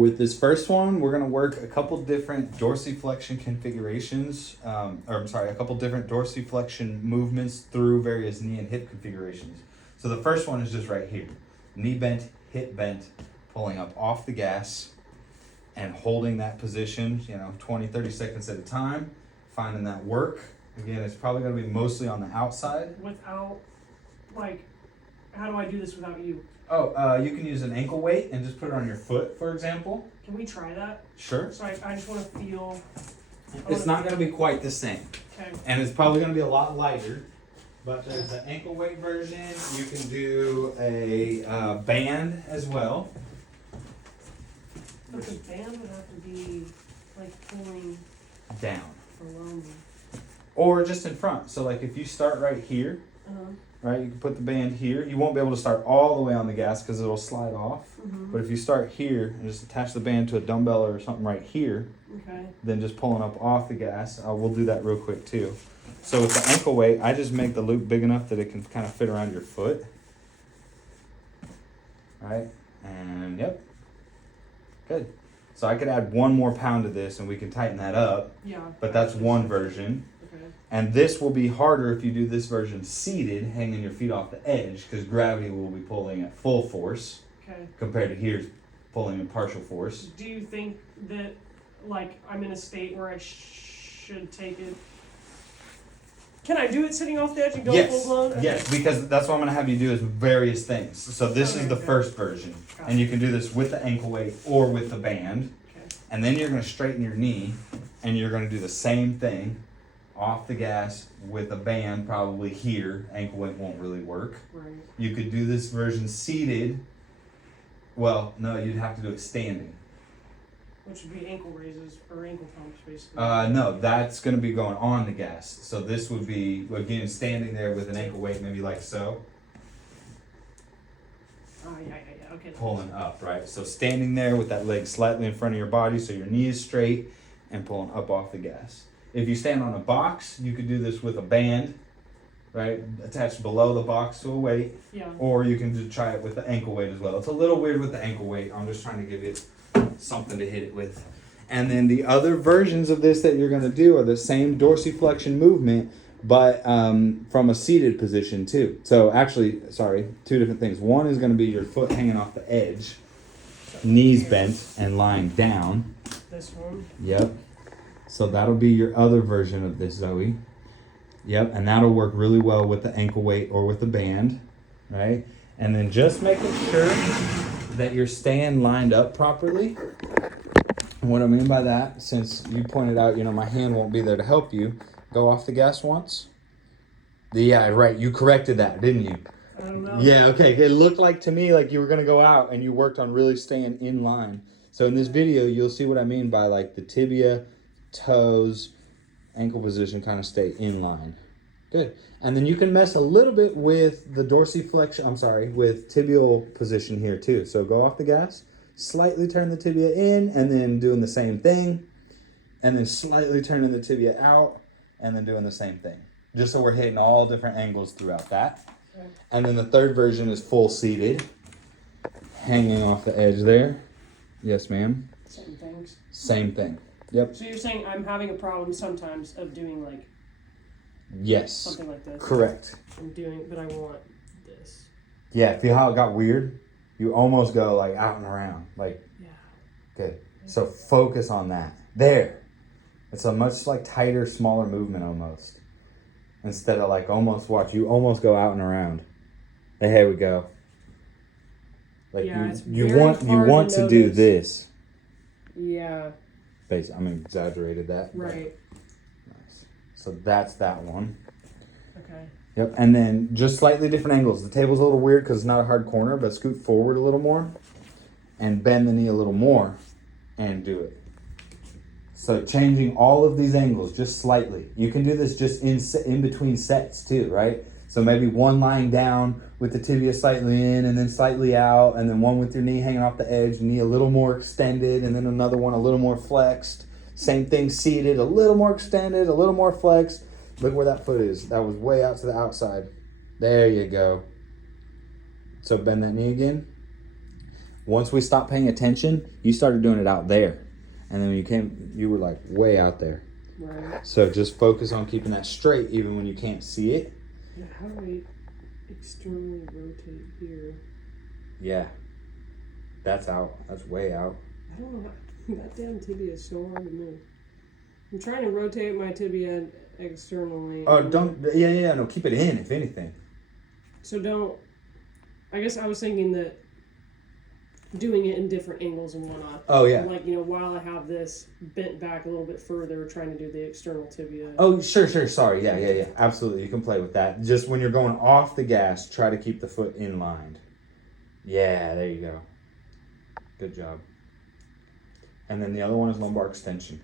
With this first one, we're going to work a couple different Dorsi Flexion configurations, a couple different Dorsi Flexion movements through various knee and hip configurations. So the first one is just right here. Knee bent, hip bent, pulling up off the gas and holding that position, 20, 30 seconds at a time, finding that work. Again, it's probably going to be mostly on the outside. Without, how do I do this without you? Oh, you can use an ankle weight and just put it on your foot, for example. Can we try that? Sure. So I just want to feel. It's not going to be quite the same. Okay. And it's probably going to be a lot lighter. But there's an ankle weight version. You can do a band as well. But the band would have to be pulling Down. around me. Or just in front. So if you start right here, right, you can put the band here. You won't be able to start all the way on the gas because it'll slide off. But if you start here and just attach the band to a dumbbell or something right here, then just pulling up off the gas. We'll do that real quick too. So with the ankle weight, I just make the loop big enough that it can kind of fit around your foot. Right? And yep. Good. So I could add 1 more pound to this and we can tighten that up. Yeah. But that's one version. Okay. And this will be harder if you do this version seated, hanging your feet off the edge, because gravity will be pulling at full force. Okay. Compared to here's pulling at partial force. Do you think that I'm in a state where I should take it? Can I do it sitting off the edge and go full blown? Okay. Yes, because that's what I'm going to have you do is various things. So this is the first version. And you can do this with the ankle weight or with the band. Okay. And then you're going to straighten your knee and you're going to do the same thing off the gas with a band probably here. Ankle weight won't really work. Right. You could do this version seated. Well, no, you'd have to do it standing. Which would be ankle raises or ankle pumps, basically. No, that's going to be going on the gas. So this would be, again, standing there with an ankle weight, maybe like so. Yeah. Okay. Pulling up, right? So standing there with that leg slightly in front of your body so your knee is straight and pulling up off the gas. If you stand on a box, you could do this with a band, right? Attached below the box to a weight. Yeah. Or you can just try it with the ankle weight as well. It's a little weird with the ankle weight. I'm just trying to give it something to hit it with. And then the other versions of this that you're going to do are the same Dorsi Flexion movement, but from a seated position too. So actually, sorry, 2 different things. One is going to be your foot hanging off the edge, knees bent and lying down. This one? Yep. So that'll be your other version of this, Zoe. Yep, and that'll work really well with the ankle weight or with the band, right? And then just making sure that you're staying lined up properly. And what I mean by that, since you pointed out, my hand won't be there to help you, go off the gas once. Yeah, right, you corrected that, didn't you? I don't know. Yeah, okay, it looked like to me like you were gonna go out and you worked on really staying in line. So in this video, you'll see what I mean by the tibia, toes, ankle position kind of stay in line. Good. And then you can mess a little bit with the Dorsi Flexion, with tibial position here too. So go off the gas, slightly turn the tibia in, and then doing the same thing, and then slightly turning the tibia out, and then doing the same thing. Just so we're hitting all different angles throughout that. Okay. And then the third version is full seated, hanging off the edge there. Yes, ma'am. Same things. Same thing. Yep. So you're saying I'm having a problem sometimes of doing yes. Something like this. Correct. But I want this. Yeah, feel how it got weird? You almost go out and around. Yeah. Good. So focus on that. There. It's a much tighter, smaller movement almost. Instead of almost watch, you almost go out and around. Hey, here we go. You want to do this. Yeah. Basically, I mean, exaggerated that. Right. Nice. So that's that one. Okay. Yep, and then just slightly different angles. The table's a little weird because it's not a hard corner, but scoot forward a little more and bend the knee a little more and do it. So changing all of these angles just slightly. You can do this just in between sets too, right? So maybe one lying down with the tibia slightly in and then slightly out, and then one with your knee hanging off the edge, knee a little more extended, and then another one a little more flexed. Same thing seated, a little more extended, a little more flexed. Look where that foot is. That was way out to the outside. There you go. So bend that knee again. Once we stopped paying attention, you started doing it out there. And then when you were like way out there. Right. So just focus on keeping that straight even when you can't see it. Yeah, how do I externally rotate here? Yeah. That's out. That's way out. I don't know. That damn tibia is so hard to move. I'm trying to rotate my tibia externally. Oh, don't. Yeah. No, keep it in, if anything. So don't. I guess I was thinking that doing it in different angles and whatnot. Oh, yeah. Like, while I have this bent back a little bit further, trying to do the external tibia. Oh, sure. Sorry. Yeah. Absolutely. You can play with that. Just when you're going off the gas, try to keep the foot inlined. Yeah, there you go. Good job. And then the other one is lumbar extension.